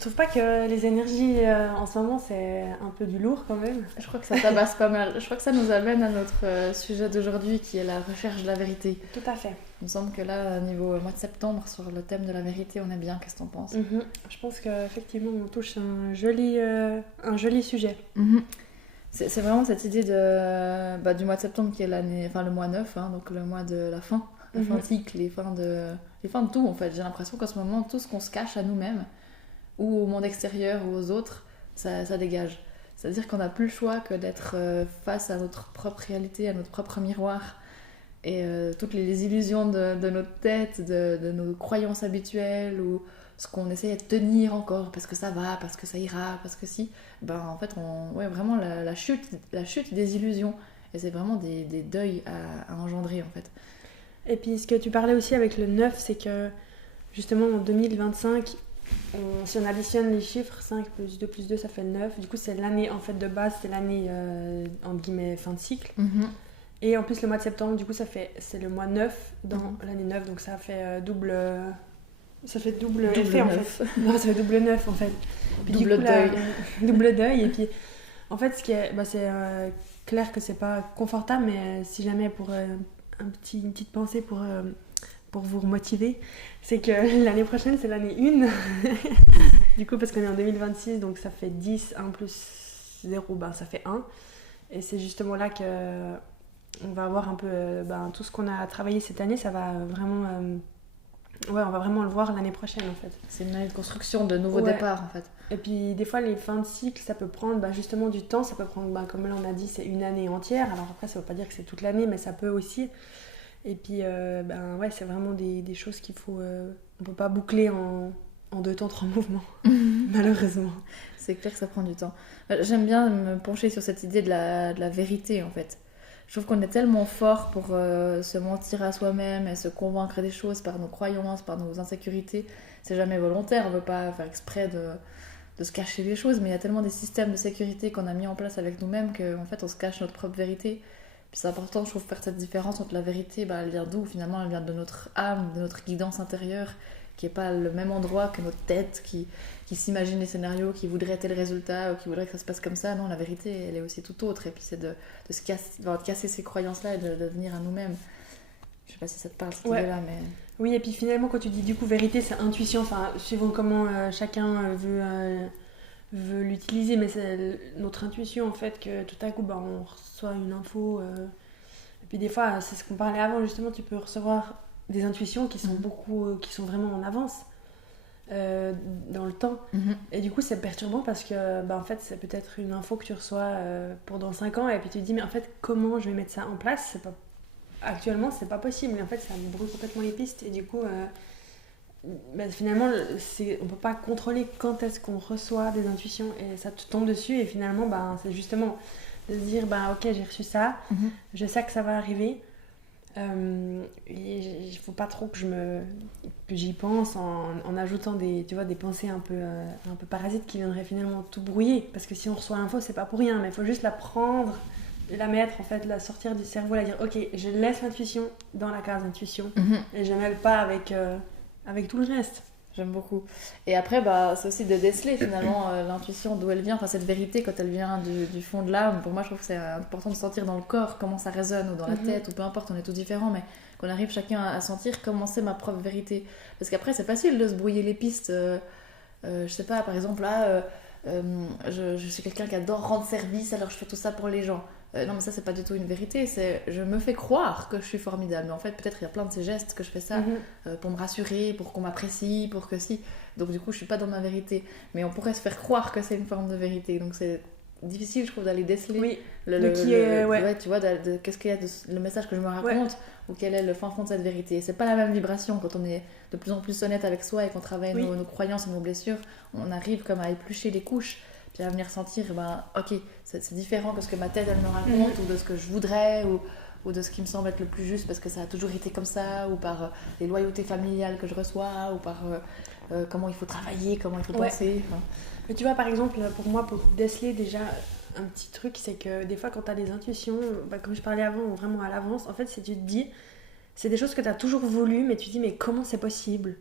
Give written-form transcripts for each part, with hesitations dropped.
trouves pas que les énergies en ce moment c'est un peu du lourd quand même? Je crois que ça tabasse pas mal. Je crois que ça nous amène à notre sujet d'aujourd'hui qui est la recherche de la vérité. Tout à fait. Il me semble que là, niveau mois de septembre, sur le thème de la vérité, on est bien. Qu'est-ce que t'en penses? Je pense qu'effectivement on touche un joli sujet. C'est vraiment cette idée du mois de septembre qui est l'année, enfin le mois 9, hein, donc le mois de la fin de cycle, les fins de tout en fait. J'ai l'impression qu'en ce moment, tout ce qu'on se cache à nous-mêmes, ou au monde extérieur ou aux autres, ça dégage. C'est-à-dire qu'on n'a plus le choix que d'être face à notre propre réalité, à notre propre miroir. Et toutes les illusions de notre tête, de nos croyances habituelles, ou ce qu'on essaie de tenir encore, parce que ça va, parce que ça ira, parce que si, ben en fait, vraiment la chute des illusions. Et c'est vraiment des deuils à engendrer en fait. Et puis ce que tu parlais aussi avec le 9, c'est que justement en 2025, si on additionne les chiffres, 5 plus 2 plus 2 ça fait 9. Du coup c'est l'année en fait de base, c'est l'année entre guillemets fin de cycle. Et en plus le mois de septembre, du coup c'est le mois 9 dans l'année 9, donc ça fait double effet 9. en fait. Non, ça fait double 9 en fait. Puis, double du coup, deuil. Double deuil. Et puis en fait ce qui est, c'est clair que c'est pas confortable, mais si jamais pour une petite pensée pour vous motiver, c'est que l'année prochaine c'est l'année 1. Du coup parce qu'on est en 2026, donc ça fait 10, 1 plus 0, ben ça fait 1. Et c'est justement là que on va avoir un peu tout ce qu'on a travaillé cette année, ça va vraiment on va vraiment le voir l'année prochaine en fait. C'est une année de construction, de nouveaux départs en fait. Et puis des fois les fins de cycle ça peut prendre justement du temps, ça peut prendre comme là on a dit c'est une année entière, alors après ça veut pas dire que c'est toute l'année mais ça peut aussi. Et puis c'est vraiment des choses qu'il faut, on peut pas boucler en 2 temps 3 mouvements malheureusement. C'est clair que ça prend du temps. J'aime bien me pencher sur cette idée de la vérité en fait. Je trouve qu'on est tellement fort pour se mentir à soi-même et se convaincre des choses par nos croyances, par nos insécurités. C'est jamais volontaire, on veut pas faire exprès de se cacher les choses, mais il y a tellement des systèmes de sécurité qu'on a mis en place avec nous-mêmes qu'en fait on se cache notre propre vérité. Puis c'est important, je trouve, faire cette différence entre la vérité, elle vient d'où finalement? Elle vient de notre âme, de notre guidance intérieure, qui n'est pas le même endroit que notre tête, qui s'imagine les scénarios, qui voudrait tel résultat, ou qui voudrait que ça se passe comme ça. Non, la vérité, elle est aussi tout autre. Et puis c'est de casser ces croyances-là et de venir à nous-mêmes. Je sais pas si ça te parle, cette idée-là, mais... Oui, et puis finalement, quand tu dis du coup vérité, c'est intuition, enfin, suivant comment chacun veut l'utiliser, mais c'est notre intuition en fait, que tout à coup, on reçoit une info. Et puis des fois, c'est ce qu'on parlait avant, justement, tu peux recevoir des intuitions qui sont qui sont vraiment en avance dans le temps. Et du coup c'est perturbant parce que en fait c'est peut-être une info que tu reçois pour dans 5 ans et puis tu te dis mais en fait comment je vais mettre ça en place, actuellement c'est pas possible, mais en fait ça me brûle complètement les pistes et du coup finalement on peut pas contrôler quand est-ce qu'on reçoit des intuitions et ça te tombe dessus et finalement c'est justement de se dire ok j'ai reçu ça, je sais que ça va arriver. Il faut pas trop que j'y pense en ajoutant des pensées un peu parasites qui viendraient finalement tout brouiller, parce que si on reçoit l'info c'est pas pour rien, mais il faut juste la prendre, la mettre en fait, la sortir du cerveau, la dire ok je laisse l'intuition dans la case intuition et je mêle pas avec tout le reste. J'aime beaucoup. Et après, c'est aussi de déceler finalement l'intuition, d'où elle vient, enfin cette vérité quand elle vient du fond de l'âme. Pour moi, je trouve que c'est important de sentir dans le corps comment ça résonne, ou dans la tête, ou peu importe, on est tous différents, mais qu'on arrive chacun à sentir comment c'est ma propre vérité. Parce qu'après, c'est facile de se brouiller les pistes. Je sais pas, par exemple, là, je suis quelqu'un qui adore rendre service, alors je fais tout ça pour les gens. Non mais ça c'est pas du tout une vérité, c'est je me fais croire que je suis formidable, mais en fait peut-être il y a plein de ces gestes que je fais ça pour me rassurer, pour qu'on m'apprécie, pour que si, donc du coup je suis pas dans ma vérité, mais on pourrait se faire croire que c'est une forme de vérité, donc c'est difficile je trouve d'aller déceler tu vois qu'est-ce qu'il y a le message que je me raconte ou quel est le fin fond de cette vérité. Et c'est pas la même vibration quand on est de plus en plus honnête avec soi et qu'on travaille nos croyances et nos blessures, on arrive comme à éplucher les couches puis à venir sentir, ok, c'est différent que ce que ma tête elle me raconte, ou de ce que je voudrais, ou de ce qui me semble être le plus juste parce que ça a toujours été comme ça, ou par les loyautés familiales que je reçois, ou par comment il faut travailler, comment il faut penser. Mais tu vois, par exemple, pour moi, pour déceler déjà un petit truc, c'est que des fois quand tu as des intuitions, comme je parlais avant, vraiment à l'avance, en fait, c'est tu te dis, c'est des choses que tu as toujours voulu, mais tu te dis, mais comment c'est possible ?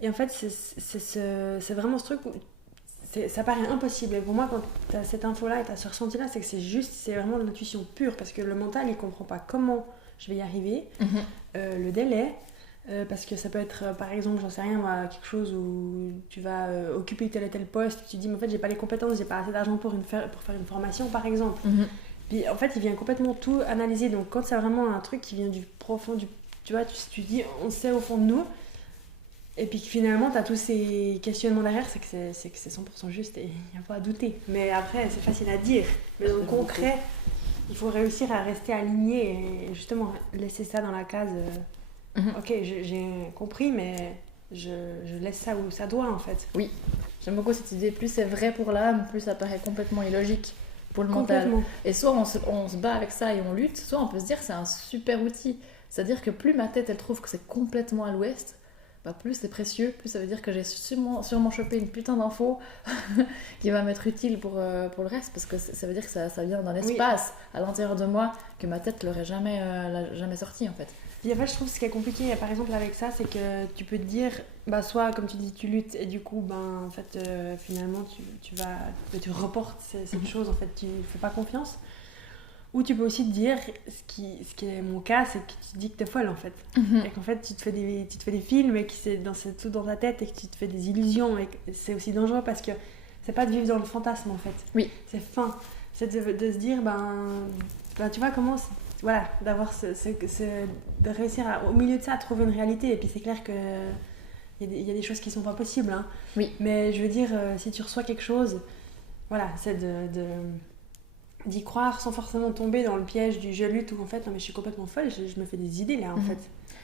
Et en fait, c'est vraiment ce truc où ça paraît impossible. Et pour moi, quand tu as cette info-là et tu as ce ressenti-là, c'est que c'est vraiment de l'intuition pure. Parce que le mental, il comprend pas comment je vais y arriver, le délai. Parce que ça peut être, par exemple, j'en sais rien, moi, quelque chose où tu vas occuper tel et tel poste, tu te dis, mais en fait, j'ai pas les compétences, j'ai pas assez d'argent pour faire une formation, par exemple. Puis en fait, il vient complètement tout analyser. Donc quand c'est vraiment un truc qui vient du profond, tu vois, tu dis, on sait au fond de nous. Et puis finalement, tu as tous ces questionnements derrière, c'est que c'est 100% juste et il n'y a pas à douter. Mais après, c'est facile à dire. Mais dans le concret, il faut réussir à rester aligné et justement laisser ça dans la case. Ok, j'ai compris, mais je laisse ça où ça doit en fait. Oui, j'aime beaucoup cette idée. Plus c'est vrai pour l'âme, plus ça paraît complètement illogique pour le mental. Et soit on se bat avec ça et on lutte, soit on peut se dire que c'est un super outil. C'est-à-dire que plus ma tête elle trouve que c'est complètement à l'ouest, bah plus c'est précieux, plus ça veut dire que j'ai sûrement chopé une putain d'info qui va m'être utile pour le reste, parce que ça veut dire que ça vient d'un espace à l'intérieur de moi que ma tête l'aurait jamais sorti en fait. Et en fait, je trouve ce qui est compliqué, par exemple, avec ça, c'est que tu peux te dire, bah, soit, comme tu dis, tu luttes, et du coup, ben, en fait, finalement, tu reportes cette chose, en fait, tu fais pas confiance. Ou tu peux aussi te dire, ce qui est mon cas, c'est que tu te dis que t'es folle, en fait. Et qu'en fait, tu te fais des films, et que c'est tout dans ta tête, et que tu te fais des illusions, et que c'est aussi dangereux, parce que c'est pas de vivre dans le fantasme, en fait. Oui. C'est fin. C'est de se dire, ben, tu vois, comment... Voilà, d'avoir de réussir au milieu de ça à trouver une réalité. Et puis c'est clair que il y a des choses qui sont pas possibles. Hein. Oui. Mais je veux dire, si tu reçois quelque chose, voilà, c'est d'y croire sans forcément tomber dans le piège du je lutte où en fait, non mais je suis complètement folle, je me fais des idées là en fait.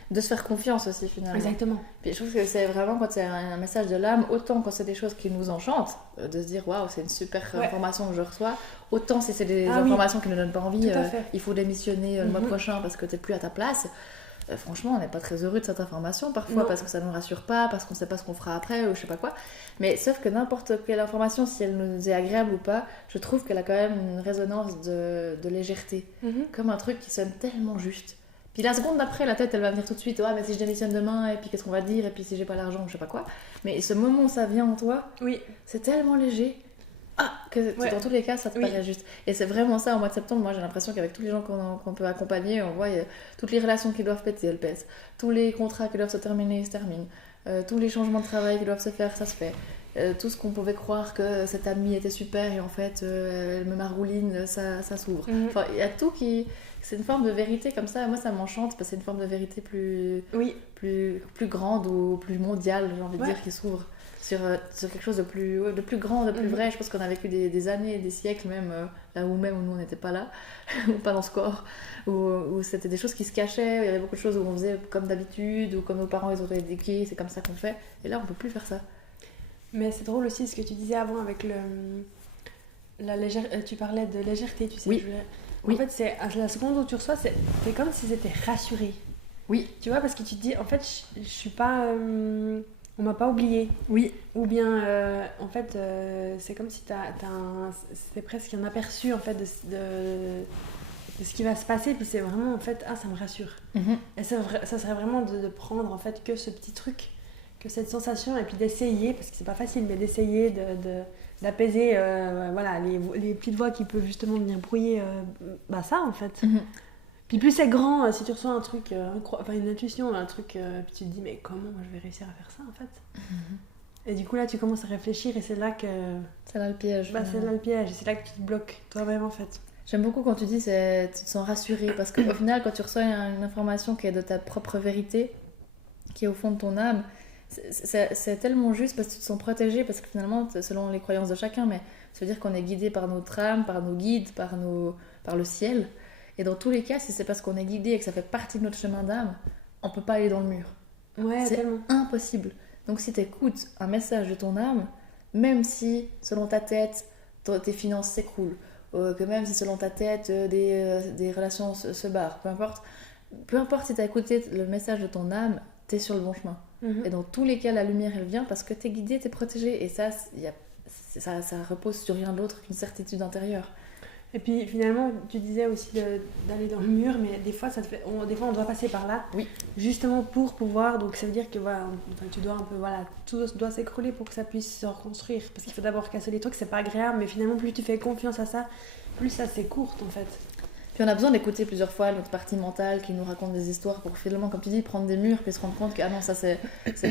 De se faire confiance aussi finalement. Exactement. Puis je trouve que c'est vraiment quand c'est un message de l'âme, autant quand c'est des choses qui nous enchantent, de se dire waouh c'est une super information que je reçois, autant si c'est des informations qui ne donnent pas envie, il faut démissionner le mois prochain parce que t'es plus à ta place. Franchement on n'est pas très heureux de cette information parfois parce que ça ne nous rassure pas, parce qu'on ne sait pas ce qu'on fera après ou je sais pas quoi. Mais sauf que n'importe quelle information, si elle nous est agréable ou pas, je trouve qu'elle a quand même une résonance de légèreté, comme un truc qui sonne tellement juste. Puis la seconde d'après, la tête, elle va venir tout de suite. Mais si je démissionne demain, et puis qu'est-ce qu'on va dire, et puis si j'ai pas l'argent, ou je sais pas quoi. Mais ce moment où ça vient en toi, c'est tellement léger que dans tous les cas, ça te paraît juste. Et c'est vraiment ça, au mois de septembre, moi j'ai l'impression qu'avec tous les gens qu'on peut accompagner, on voit toutes les relations qui doivent péter, elles pètent. Tous les contrats qui doivent se terminer, se terminent. Tous les changements de travail qui doivent se faire, ça se fait. Tout ce qu'on pouvait croire que cette amie était super, et en fait, elle me marouline, ça s'ouvre. Enfin, il y a tout qui... C'est une forme de vérité comme ça, moi ça m'enchante parce que c'est une forme de vérité plus grande ou plus mondiale, j'ai envie de dire, qui s'ouvre sur quelque chose de plus grand, de plus vrai. Je pense qu'on a vécu des années, des siècles même, là où nous on n'était pas là, ou pas dans ce corps, où c'était des choses qui se cachaient, il y avait beaucoup de choses où on faisait comme d'habitude, ou comme nos parents ils ont été éduqués, c'est comme ça qu'on fait, et là on peut plus faire ça. Mais c'est drôle aussi ce que tu disais avant avec tu parlais de légèreté, tu sais. En fait, c'est à la seconde où tu reçois, c'est comme si c'était rassuré. Oui. Tu vois, parce que tu te dis, en fait, je suis pas... on m'a pas oublié. Oui. Ou bien, en fait, c'est comme si c'est presque un aperçu, en fait, de ce qui va se passer. Puis c'est vraiment, en fait, ça me rassure. Et ça serait vraiment de prendre, en fait, que ce petit truc, que cette sensation, et puis d'essayer, parce que c'est pas facile, mais d'essayer d'apaiser voilà, les petites voix qui peuvent justement venir brouiller ça en fait. Puis plus c'est grand, si tu reçois un truc, une intuition, un truc, puis tu te dis mais comment je vais réussir à faire ça en fait. Et du coup là tu commences à réfléchir et c'est là que... C'est là le piège. C'est là le piège et c'est là que tu te bloques toi-même en fait. J'aime beaucoup quand tu dis tu te sens rassurée parce qu'au final quand tu reçois une information qui est de ta propre vérité, qui est au fond de ton âme, c'est tellement juste parce que tu te sens protégé, parce que finalement, selon les croyances de chacun, mais ça veut dire qu'on est guidé par notre âme, par nos guides, par le ciel. Et dans tous les cas, si c'est parce qu'on est guidé et que ça fait partie de notre chemin d'âme, on peut pas aller dans le mur. Ouais, c'est tellement impossible. Donc si tu écoutes un message de ton âme, même si selon ta tête, tes finances s'écroulent, que même si selon ta tête, des relations se barrent, peu importe si tu as écouté le message de ton âme, tu es sur le bon chemin. Et dans tous les cas, la lumière, elle vient parce que t'es guidé, t'es protégé. Et ça repose sur rien d'autre qu'une certitude intérieure. Et puis finalement, tu disais aussi d'aller dans le mur, mais des fois, des fois on doit passer par là, Oui. justement pour pouvoir. Donc ça veut dire que voilà, tu dois un peu, voilà, tout doit s'écrouler pour que ça puisse se reconstruire. Parce qu'il faut d'abord casser les trucs, c'est pas agréable, mais finalement, plus tu fais confiance à ça, plus ça s'écourte en fait. Puis on a besoin d'écouter plusieurs fois notre partie mentale qui nous raconte des histoires pour finalement, comme tu dis, prendre des murs puis se rendre compte que ah non, ça c'est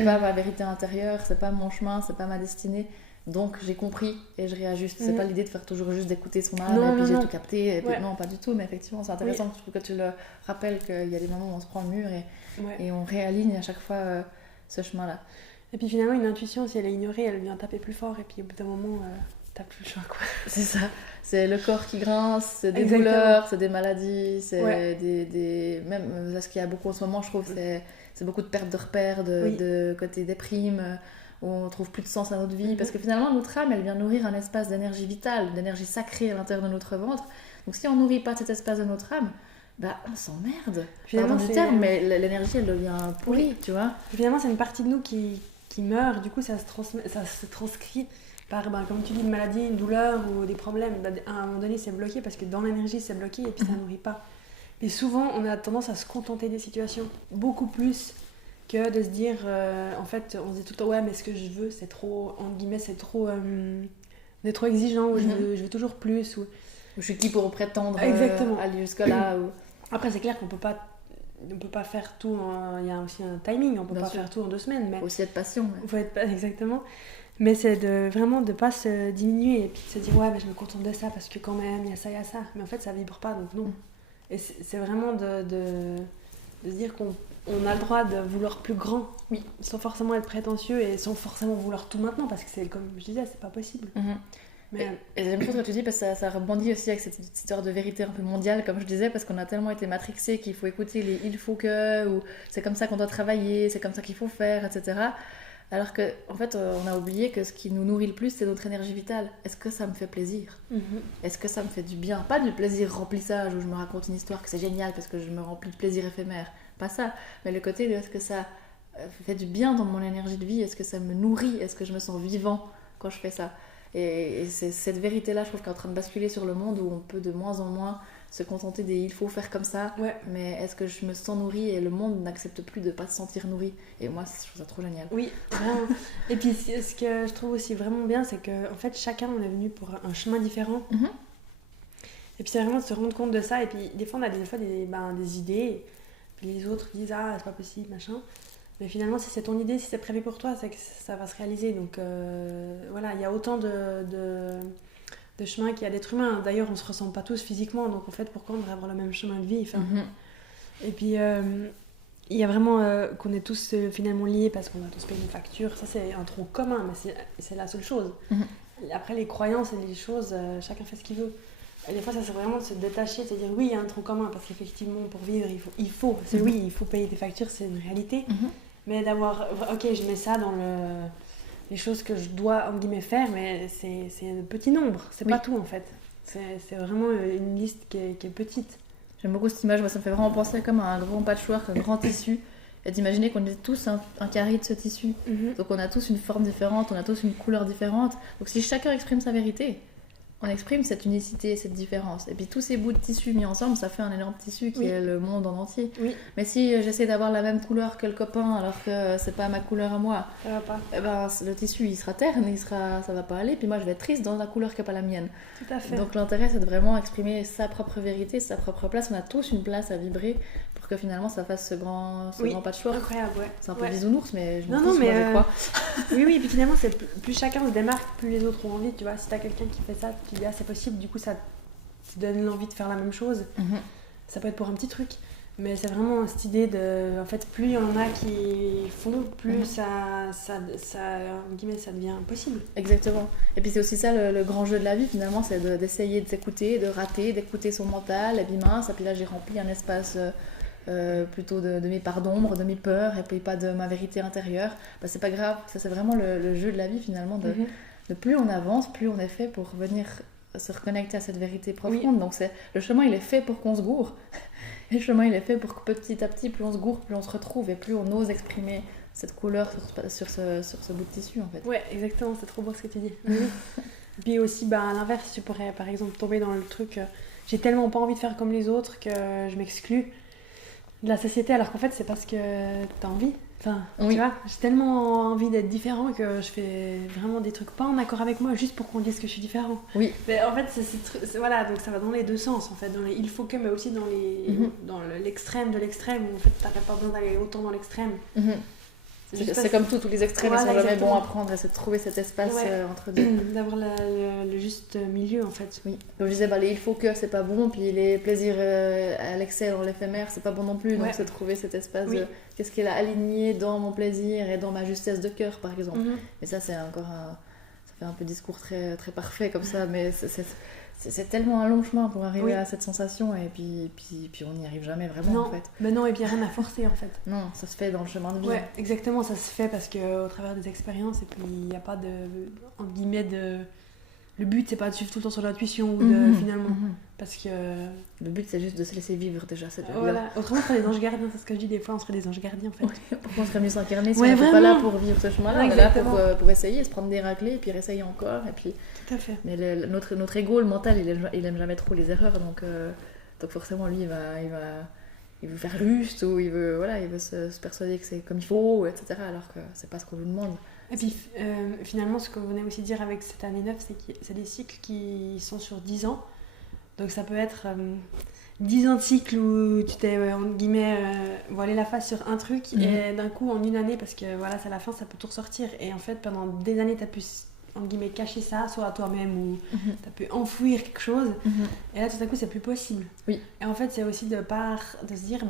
pas ma vérité intérieure, c'est pas mon chemin, c'est pas ma destinée. Donc j'ai compris et je réajuste. C'est pas l'idée de faire toujours juste d'écouter son âme et puis j'ai tout capté. Et puis, non, pas du tout, mais effectivement c'est intéressant que tu le rappelles qu'il y a des moments où on se prend le mur et on réaligne à chaque fois ce chemin-là. Et puis finalement, une intuition, si elle est ignorée, elle vient taper plus fort et puis au bout d'un moment, t'as plus le choix quoi. C'est ça. C'est le corps qui grince, c'est des douleurs, c'est des maladies, c'est des... Même ce qu'il y a beaucoup en ce moment, je trouve, c'est beaucoup de perte de repères, de côté déprime, où on trouve plus de sens à notre vie. Parce que finalement, notre âme, elle vient nourrir un espace d'énergie vitale, d'énergie sacrée à l'intérieur de notre ventre. Donc si on nourrit pas cet espace de notre âme, bah on s'emmerde. Pardon du terme, mais l'énergie, elle devient pourrie, tu vois. Finalement, c'est une partie de nous qui meurt, du coup, ça se transcrit par, comme tu dis, une maladie, une douleur ou des problèmes. À un moment donné, c'est bloqué parce que dans l'énergie, c'est bloqué et puis ça nourrit pas. Et souvent, on a tendance à se contenter des situations beaucoup plus que de se dire, en fait, on se dit tout le temps, ouais, mais ce que je veux, c'est trop, entre guillemets, c'est trop, trop exigeant, ou je veux toujours plus. Ou je suis qui pour prétendre aller jusque-là. Ou... Après, c'est clair qu'on peut pas faire tout, il y a aussi un timing, on peut pas faire tout en 2 semaines. Mais... Faut aussi être patient. Faut être exactement. Mais c'est vraiment de pas se diminuer et puis de se dire ouais mais je me contente de ça parce que quand même il y a ça, mais en fait ça vibre pas donc non. Et c'est vraiment de se dire qu'on a le droit de vouloir plus grand, sans forcément être prétentieux et sans forcément vouloir tout maintenant parce que c'est comme je disais, c'est pas possible. Mais... Et j'aime beaucoup ce que tu dis parce que ça rebondit aussi avec cette histoire de vérité un peu mondiale comme je disais, parce qu'on a tellement été matrixés qu'il faut écouter les il faut que, ou c'est comme ça qu'on doit travailler, c'est comme ça qu'il faut faire, etc. Alors qu'en fait, on a oublié que ce qui nous nourrit le plus, c'est notre énergie vitale. Est-ce que ça me fait plaisir ? Est-ce que ça me fait du bien ? Pas du plaisir remplissage où je me raconte une histoire que c'est génial parce que je me remplis de plaisir éphémère. Pas ça. Mais le côté de est-ce que ça fait du bien dans mon énergie de vie ? Est-ce que ça me nourrit ? Est-ce que je me sens vivant quand je fais ça ? Et c'est cette vérité-là, je trouve, qui est en train de basculer sur le monde où on peut de moins en moins se contenter des il faut faire comme ça, mais est-ce que je me sens nourrie et le monde n'accepte plus de ne pas se sentir nourrie, et moi je trouve ça trop génial. Oui, vraiment. Et puis ce que je trouve aussi vraiment bien, c'est qu'en fait chacun on est venu pour un chemin différent, et puis c'est vraiment de se rendre compte de ça. Et puis des fois on a des idées, puis les autres disent ah c'est pas possible machin, mais finalement si c'est ton idée, si c'est prévu pour toi, c'est que ça va se réaliser. Donc voilà, il y a autant de chemin qu'il y a d'êtres humains. D'ailleurs, on se ressemble pas tous physiquement, donc en fait, pourquoi on devrait avoir le même chemin de vie ? Et puis, il y a vraiment qu'on est tous finalement liés parce qu'on a tous payé une facture. Ça, c'est un tronc commun, mais c'est la seule chose. Après, les croyances et les choses, chacun fait ce qu'il veut. Et des fois, ça, c'est vraiment de se détacher, de se dire oui, il y a un tronc commun, parce qu'effectivement, pour vivre, il faut payer des factures, c'est une réalité. Mais d'avoir, ok, je mets ça dans les choses que je dois en guillemets faire, mais c'est un petit nombre, c'est pas tout en fait. C'est vraiment une liste qui est petite. J'aime beaucoup cette image, moi ça me fait vraiment penser comme un grand patchwork, un grand tissu, et d'imaginer qu'on est tous un carré de ce tissu. Donc on a tous une forme différente, on a tous une couleur différente. Donc si chacun exprime sa vérité, on exprime cette unicité, cette différence. Et puis tous ces bouts de tissu mis ensemble, ça fait un énorme tissu qui est le monde en entier. Mais si j'essaie d'avoir la même couleur que le copain alors que c'est pas ma couleur à moi, ça va pas. Eh ben, le tissu il sera terne, ça va pas aller. Puis moi je vais être triste dans la couleur qui n'est pas la mienne. Tout à fait. Donc l'intérêt c'est de vraiment exprimer sa propre vérité, sa propre place. On a tous une place à vibrer pour que finalement ça fasse ce grand patchwork. Incroyable, c'est un peu bisounours, mais je me oui, et puis finalement, c'est plus chacun se démarque, plus les autres ont envie, tu vois. Si t'as quelqu'un qui fait ça, tu dis, ah, c'est possible, du coup, ça te donne l'envie de faire la même chose. Ça peut être pour un petit truc, mais c'est vraiment cette idée de... En fait, plus il y en a qui font, plus ça devient possible. Exactement. Et puis c'est aussi ça, le grand jeu de la vie, finalement, c'est d'essayer de s'écouter, de rater, d'écouter son mental, et puis mince, et puis là, j'ai rempli un espace... plutôt de mes parts d'ombre, de mes peurs, et puis pas de ma vérité intérieure. C'est pas grave, ça c'est vraiment le jeu de la vie finalement, de plus on avance, plus on est fait pour venir se reconnecter à cette vérité profonde. Donc le chemin il est fait pour qu'on se gourre, et le chemin il est fait pour que petit à petit, plus on se gourre, plus on se retrouve, et plus on ose exprimer cette couleur sur ce bout de tissu en fait. Ouais, exactement, c'est trop beau ce que tu dis. Puis aussi, à l'inverse, tu pourrais par exemple tomber dans le truc j'ai tellement pas envie de faire comme les autres que je m'exclus de la société, alors qu'en fait, c'est parce que t'as envie. Enfin, Oui. tu vois, j'ai tellement envie d'être différent que je fais vraiment des trucs pas en accord avec moi juste pour qu'on dise que je suis différent. Oui. Mais en fait, voilà, donc ça va dans les deux sens, en fait, dans les il faut que, mais aussi dans l'extrême de l'extrême, où en fait, t'as pas besoin d'aller autant dans l'extrême. C'est comme tous les extrêmes, ils sont jamais bons à prendre, et c'est de trouver cet espace entre deux. D'avoir le juste milieu, en fait. Oui, comme je disais, les il faut que c'est pas bon, puis les plaisirs à l'excès dans l'éphémère, c'est pas bon non plus, donc c'est de trouver cet espace de qu'est-ce qui est là aligné dans mon plaisir et dans ma justesse de cœur, par exemple. Et ça, c'est encore ça fait un peu discours très, très parfait comme ça, mais c'est tellement un long chemin pour arriver à cette sensation, et puis on n'y arrive jamais vraiment, en fait. Mais non, et puis rien à forcer, en fait. Non, ça se fait dans le chemin de vie. Ouais, exactement, ça se fait parce qu'au travers des expériences, et puis il n'y a pas entre guillemets, le but, c'est pas de suivre tout le temps sur l'intuition, ou finalement, parce que... Le but, c'est juste de se laisser vivre, déjà, cette vie-là. Voilà, autrement, on serait des anges gardiens, c'est ce que je dis des fois, on serait des anges gardiens, en fait. Ouais, pourquoi on serait mieux s'incarner si on n'était pas là pour vivre ce chemin-là, on est là pour essayer, se prendre des raclés, et puis réessayer encore, et puis... Tout à fait. Mais notre ego, le mental, il aime jamais trop les erreurs, donc forcément, lui, il veut faire juste, ou il veut se persuader que c'est comme il faut, etc., alors que c'est pas ce qu'on lui demande. Et puis finalement, ce qu'on venait aussi dire avec cette année 9, c'est que c'est des cycles qui sont sur 10 ans. Donc ça peut être 10 ans de cycle où tu t'es, entre guillemets, voilé la face sur un truc, et d'un coup, en une année, parce que voilà, c'est la fin, ça peut tout ressortir. Et en fait, pendant des années, tu as pu, entre guillemets, cacher ça, soit à toi-même, ou tu as pu enfouir quelque chose. Et là, tout à coup, c'est plus possible. Oui. Et en fait, c'est aussi de se dire,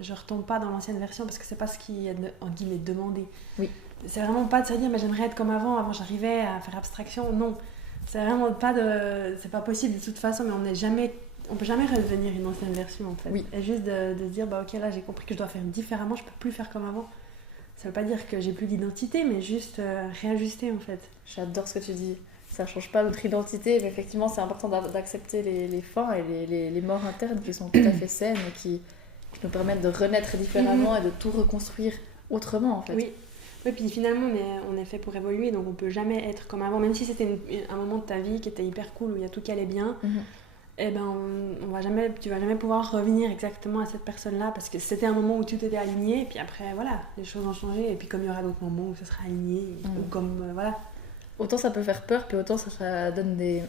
je retombe pas dans l'ancienne version, parce que c'est pas ce qui est, entre guillemets, demandé. Oui. C'est vraiment pas de se dire, mais j'aimerais être comme avant j'arrivais à faire abstraction. Non, c'est vraiment pas c'est pas possible de toute façon, mais on peut jamais redevenir une ancienne version, en fait. Oui. Et juste de se dire, ok, là j'ai compris que je dois faire différemment, je peux plus faire comme avant. Ça veut pas dire que j'ai plus d'identité, mais juste réajuster, en fait. J'adore ce que tu dis. Ça change pas notre identité, mais effectivement c'est important d'accepter les fins et les morts internes qui sont tout à fait saines et qui nous permettent de renaître différemment et de tout reconstruire autrement, en fait. Oui. Oui, puis finalement, on est fait pour évoluer, donc on peut jamais être comme avant. Même si c'était un moment de ta vie qui était hyper cool, où il y a tout qui allait bien, tu vas jamais pouvoir revenir exactement à cette personne-là, parce que c'était un moment où tout était aligné, et puis après, voilà, les choses ont changé, et puis comme il y aura d'autres moments où ça sera aligné, ou comme, voilà. Autant ça peut faire peur, puis autant ça donne des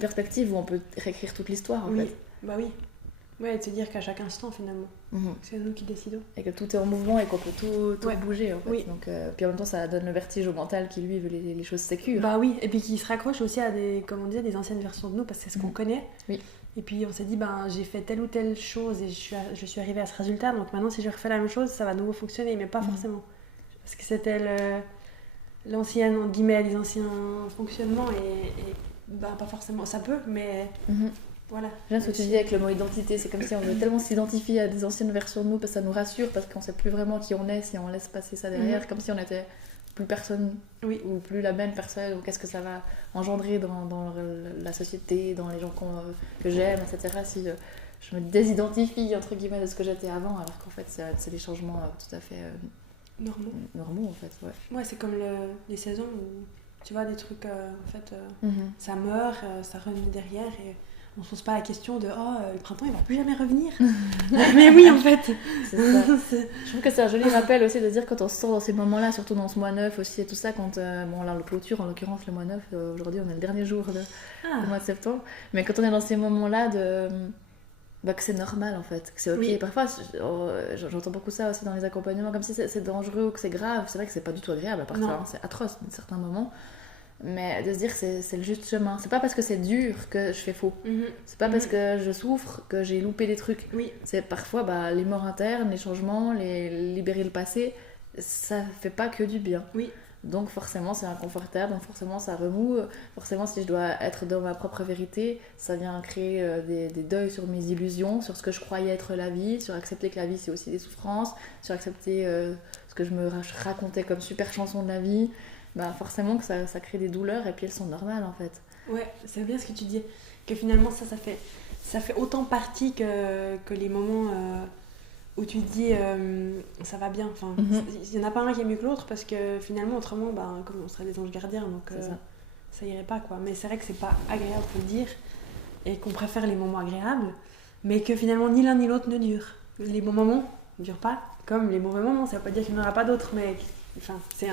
perspectives où on peut réécrire toute l'histoire, en fait. Bah oui. Ouais, et de se dire qu'à chaque instant, finalement, c'est nous qui décidons. Et que tout est en mouvement et qu'on peut tout bouger, en fait. Oui. Donc, puis en même temps, ça donne le vertige au mental qui, lui, veut les choses sécures. Bah oui, et puis qui se raccroche aussi à des anciennes versions de nous, parce que c'est ce qu'on connaît. Oui. Et puis on s'est dit, j'ai fait telle ou telle chose et je suis arrivée à ce résultat, donc maintenant si je refais la même chose, ça va de nouveau fonctionner, mais pas forcément. Parce que c'était l'ancien, entre guillemets, les anciens fonctionnements, et pas forcément, ça peut, mais... Voilà. J'aime ce que tu dis avec le mot identité, c'est comme si on veut tellement s'identifier à des anciennes versions de nous, parce que ça nous rassure, parce qu'on sait plus vraiment qui on est si on laisse passer ça derrière, comme si on était plus personne, ou plus la même personne, ou qu'est-ce que ça va engendrer dans la société, dans les gens que j'aime, etc. Si je me désidentifie, entre guillemets, de ce que j'étais avant, alors qu'en fait c'est des changements tout à fait normaux, en fait. Ouais, c'est comme les saisons où tu vois des trucs, en fait, ça meurt, ça renaît derrière, et on se pose pas la question de le printemps il va plus jamais revenir. Mais oui, en fait, c'est ça. Je trouve que c'est un joli rappel aussi de dire quand on se sort dans ces moments-là, surtout dans ce mois 9 aussi et tout ça, quand là le clôture, en l'occurrence le mois 9, aujourd'hui on est le dernier jour du mois de septembre, mais quand on est dans ces moments-là que c'est normal, en fait, que c'est ok. Oui. Parfois j'entends beaucoup ça aussi dans les accompagnements, comme si c'est dangereux ou que c'est grave. C'est vrai que c'est pas du tout agréable à part ça, c'est atroce à certains moments. Mais de se dire que c'est le juste chemin. C'est pas parce que c'est dur que je fais faux. C'est pas parce que je souffre que j'ai loupé des trucs. Oui. C'est parfois les morts internes, les changements, libérer le passé, ça fait pas que du bien. Oui. Donc forcément c'est inconfortable, donc forcément ça remoue. Forcément si je dois être dans ma propre vérité, ça vient créer des deuils sur mes illusions, sur ce que je croyais être la vie, sur accepter que la vie c'est aussi des souffrances, sur accepter ce que je me racontais comme super chanson de la vie. Forcément que ça crée des douleurs, et puis elles sont normales, en fait. Ouais, c'est bien ce que tu dis, que finalement ça fait autant partie que les moments où tu te dis ça va bien. Enfin, il y en a pas un qui est mieux que l'autre, parce que finalement autrement comme on serait des anges gardiens, donc ça irait pas quoi. Mais c'est vrai que c'est pas agréable de le dire et qu'on préfère les moments agréables, mais que finalement ni l'un ni l'autre ne dure. Les bons moments ne durent pas, comme les mauvais moments. Ça veut pas dire qu'il n'y en aura pas d'autres, mais enfin, c'est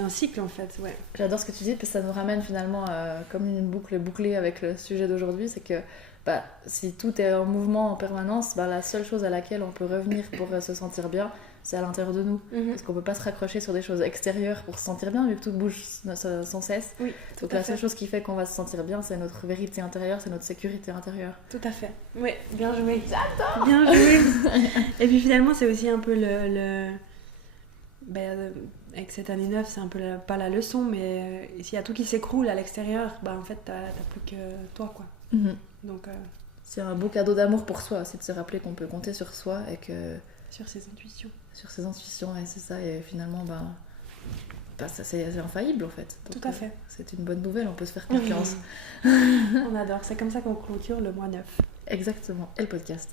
un cycle en fait, ouais. J'adore ce que tu dis, parce que ça nous ramène finalement comme une boucle bouclée avec le sujet d'aujourd'hui, c'est que si tout est en mouvement en permanence, la seule chose à laquelle on peut revenir pour se sentir bien, c'est à l'intérieur de nous. Parce qu'on peut pas se raccrocher sur des choses extérieures pour se sentir bien, vu que tout bouge sans cesse. Oui, donc la seule chose qui fait qu'on va se sentir bien, c'est notre vérité intérieure, c'est notre sécurité intérieure. Tout à fait. Ouais, bien joué. J'adore. Bien joué. Et puis finalement, c'est aussi un peu avec cette année 9, c'est un peu pas la leçon, mais s'il y a tout qui s'écroule à l'extérieur, en fait, t'as plus que toi, quoi. Donc, c'est un beau cadeau d'amour pour soi, c'est de se rappeler qu'on peut compter sur soi et que... Sur ses intuitions. Sur ses intuitions, et c'est ça, et finalement, ça, c'est infaillible en fait. Donc, tout à fait. C'est une bonne nouvelle, on peut se faire confiance. On adore, c'est comme ça qu'on clôture le mois 9. Exactement, et le podcast.